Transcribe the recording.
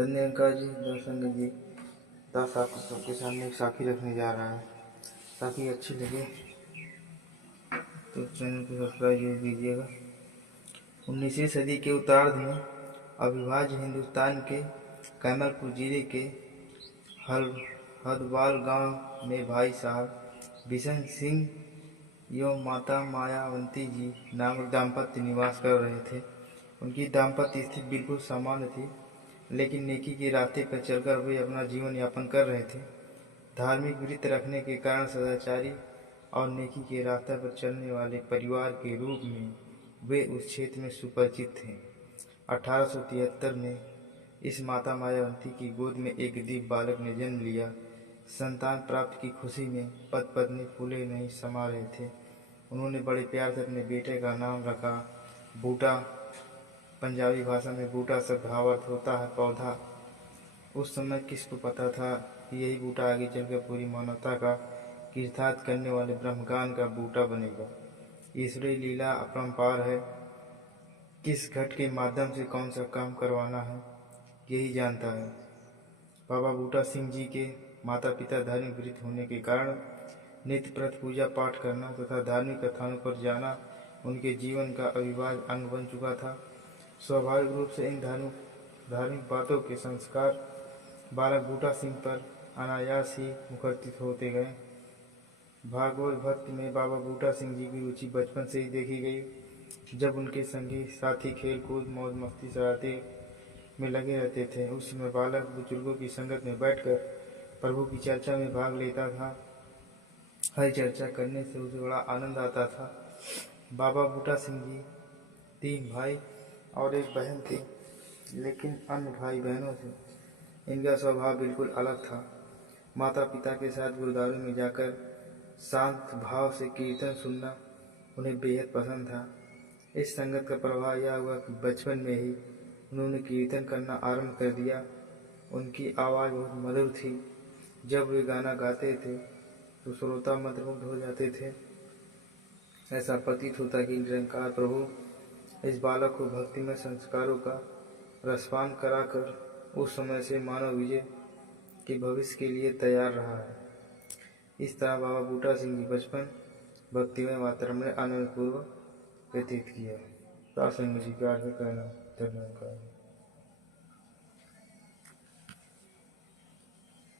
धन्यंकार जी दर्शन जी दास आपको सबके सामने एक साखी रखने जा रहा है। साखी अच्छी लगे तो चैनल को सब्सक्राइब जरूर कीजिएगा। 19वीं सदी के उत्तरार्ध में अविभाज्य हिंदुस्तान के कैमलपुर जिले के हदवाल गांव में भाई साहब बिशन सिंह एवं माता मायावती जी नामक दाम्पत्य निवास कर रहे थे। उनकी दाम्पत्य स्थिति बिल्कुल सामान्य थी, लेकिन नेकी के रास्ते पर चलकर वे अपना जीवन यापन कर रहे थे। धार्मिक वृत्ति रखने के कारण सदाचारी और नेकी के रास्ते पर चलने वाले परिवार के रूप में वे उस क्षेत्र में सुपरिचित थे। 1873 में इस माता मायावती की गोद में एक दिव्य बालक ने जन्म लिया। संतान प्राप्ति की खुशी में पति पत्नी फूले नहीं समा रहे थे। उन्होंने बड़े प्यार से अपने बेटे का नाम रखा बूटा। पंजाबी भाषा में बूटा शब्द भावार्थ होता है पौधा। उस समय किसको पता था कि यही बूटा आगे चलकर पूरी मानवता का कीर्तार्थ करने वाले ब्रह्मगान का बूटा बनेगा। ईश्वरीय लीला अपरंपार है। किस घट के माध्यम से कौन सा काम करवाना है यही जानता है। बाबा बूटा सिंह जी के माता पिता धार्मिक वृत्ति होने के कारण नित्य प्रत पूजा पाठ करना तथा धार्मिक स्थानों पर जाना उनके जीवन का अविभाज्य अंग बन चुका था। स्वाभाविक रूप से इन धार्मिक बातों के संस्कार बालक बूटा सिंह पर अनायास ही मुखरित होते गए। भागवत भक्ति में बाबा बूटा सिंह जी की रुचि बचपन से ही देखी गई। जब उनके संगी साथी खेल कूद मौज मस्ती शरारती में लगे रहते थे, उस समय बालक बुजुर्गों की संगत में बैठकर प्रभु की चर्चा में भाग लेता था। हर चर्चा करने से उसे बड़ा आनंद आता था। बाबा बूटा सिंह जी 3 भाई और एक बहन थी, लेकिन अन्य भाई बहनों से इनका स्वभाव बिल्कुल अलग था। माता पिता के साथ गुरुद्वारे में जाकर शांत भाव से कीर्तन सुनना उन्हें बेहद पसंद था। इस संगत का प्रभाव यह हुआ कि बचपन में ही उन्होंने कीर्तन करना आरंभ कर दिया। उनकी आवाज़ बहुत मधुर थी। जब वे गाना गाते थे तो श्रोता मंत्रमुग्ध हो जाते थे। ऐसा प्रतीत होता कि निरंकार प्रभु इस बालक को भक्तिमय संस्कारों का रसपान कराकर उस समय से मानव विजय के भविष्य के लिए तैयार रहा है। इस तरह बाबा बूटा सिंह जी बचपन भक्तिमय वातावरण में आनंदपूर्वक व्यतीत किया। दास जी का कहना धन्यवाद।